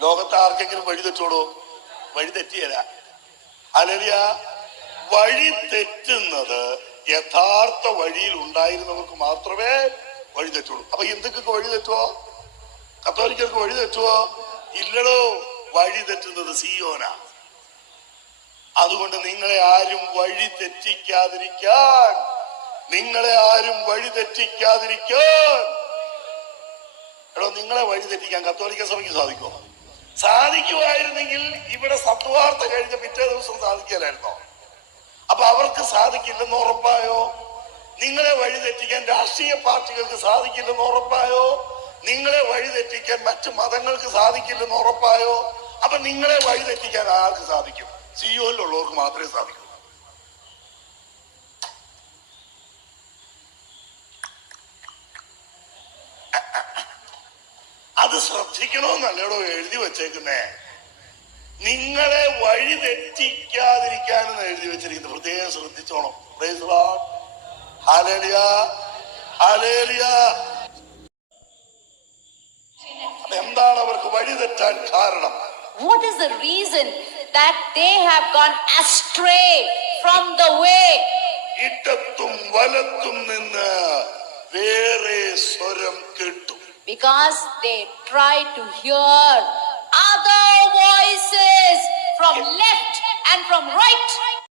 ലോകത്ത് ആർക്കെങ്കിലും വഴി തെറ്റോടോ? വഴി തെറ്റിയല്ല. ഹല്ലേലൂയ. വഴി തെറ്റുന്നത് യഥാർത്ഥ വഴിയിൽ ഉണ്ടായിരുന്നവർക്ക് മാത്രമേ വഴി തെറ്റുള്ളൂ. അപ്പൊ ഹിന്ദുക്കൾക്ക് വഴി തെറ്റുവോ? കത്തോലിക്കർക്ക് വഴി തെറ്റുവോ? ഇല്ലടോ. വഴി തെറ്റുന്നത് സിയോനാ. അതുകൊണ്ട് നിങ്ങളെ ആരും വഴി തെറ്റിക്കാതിരിക്കാൻ, എടോ, നിങ്ങളെ വഴി തെറ്റിക്കാൻ കത്തോലിക്ക സഭയ്ക്ക് സാധിക്കുമോ? സാധിക്കുമായിരുന്നെങ്കിൽ ഇവിടെ സത്വാർത്ത കഴിഞ്ഞ പിറ്റേ ദിവസം സാധിക്കലായിരുന്നോ? അപ്പൊ അവർക്ക് സാധിക്കില്ലെന്ന് ഉറപ്പായോ? നിങ്ങളെ വഴി തെറ്റിക്കാൻ രാഷ്ട്രീയ പാർട്ടികൾക്ക് സാധിക്കില്ലെന്ന് ഉറപ്പായോ? നിങ്ങളെ വഴി തെറ്റിക്കാൻ മറ്റു മതങ്ങൾക്ക് സാധിക്കില്ലെന്ന് ഉറപ്പായോ? അപ്പൊ നിങ്ങളെ വഴി തെറ്റിക്കാൻ ആർക്ക് സാധിക്കും? സിയോനിലുള്ളവർക്ക് മാത്രമേ സാധിക്കൂ. അത് ശ്രദ്ധിക്കണമെന്നല്ലടോ എഴുതി വച്ചേക്കുന്നേ. നിങ്ങളെ വഴി തെറ്റിക്കാതിരിക്കാനെന്ന് എഴുതി വെച്ചിരിക്കുന്നത് പ്രത്യേകം ശ്രദ്ധിച്ചോണം. Praise the Lord. Hallelujah, hallelujah. എന്താണ് അവർക്ക് വഴി തെറ്റാൻ കാരണം? What is the reason that they have gone astray from the way? ഇടത്തും വലത്തും നിന്ന് വേറെ സ്വരം കേട്ടു. Because they tried to hear other voices from left and from right.